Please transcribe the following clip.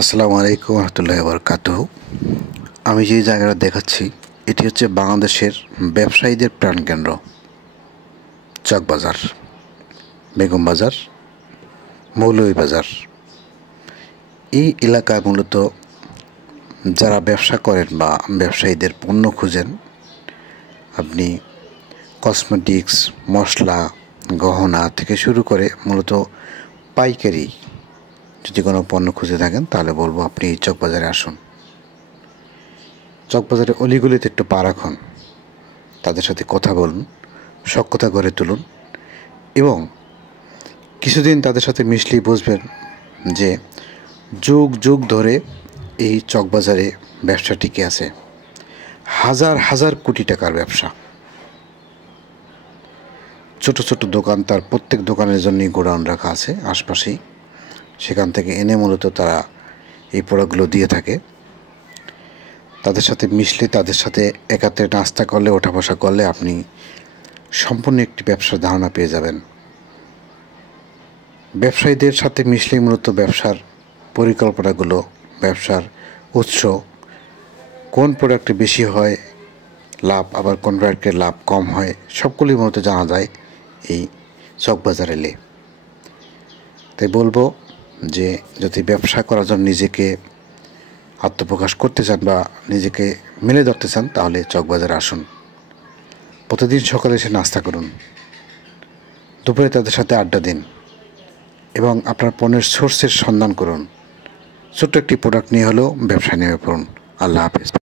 আসসালামু আলাইকুম রহমতুল্লাহি ওয়া বারাকাতুহু। আমি যে জায়গাটা দেখাচ্ছি এটি হচ্ছে বাংলাদেশের ব্যবসায়ীদের প্রাণকেন্দ্র চকবাজার, বেগম বাজার, মৌলভীবাজার। এই এলাকায় মূলত যারা ব্যবসা করেন বা ব্যবসায়ীদের পণ্য খুঁজেন, আপনি কসমেটিক্স, মশলা, গহনা থেকে শুরু করে মূলত পাইকারি যদি কোনো পণ্য খুঁজে থাকেন তাহলে বলবো আপনি এই চকবাজারে আসুন। চকবাজারে অলিগলিতে একটু পা রাখুন, তাদের সাথে কথা বলুন, সখ্যতা গড়ে তুলুন এবং কিছুদিন তাদের সাথে মিশলেই বুঝবেন যে যুগ যুগ ধরে এই চকবাজারে ব্যবসা টিকে আছে। হাজার হাজার কোটি টাকার ব্যবসা। ছোট ছোট দোকান, তার প্রত্যেক দোকানের জন্যই গোডাউন রাখা আছে আশপাশেই, সেখান থেকে এনে মূলত তারা এই প্রোডাক্টগুলো দিয়ে থাকে। তাদের সাথে মিশলে, তাদের সাথে একাত্রে নাস্তা করলে, ওঠা বসা করলে আপনি সম্পূর্ণ একটি ব্যবসার ধারণা পেয়ে যাবেন। ব্যবসায়ীদের সাথে মিশলেই মূলত ব্যবসার পরিকল্পনাগুলো, ব্যবসার উৎস, কোন প্রোডাক্টে বেশি হয় লাভ, আবার কোন প্রোডাক্টের লাভ কম হয়, সবগুলোই মূলত জানা যায় এই চকবাজার এলে। তাই বলবো যে যদি ব্যবসা করার জন্য নিজেকে আত্মপ্রকাশ করতে চান বা নিজেকে মেলে ধরতে চান তাহলে চকবাজারে আসুন। প্রতিদিন সকালে এসে নাস্তা করুন, দুপুরে তাদের সাথে আড্ডা দিন এবং আপনার পণ্যের সোর্সের সন্ধান করুন। ছোট্ট একটি প্রোডাক্ট নিয়ে হলেও ব্যবসায় নেমে পড়ুন। আল্লাহ হাফেজ।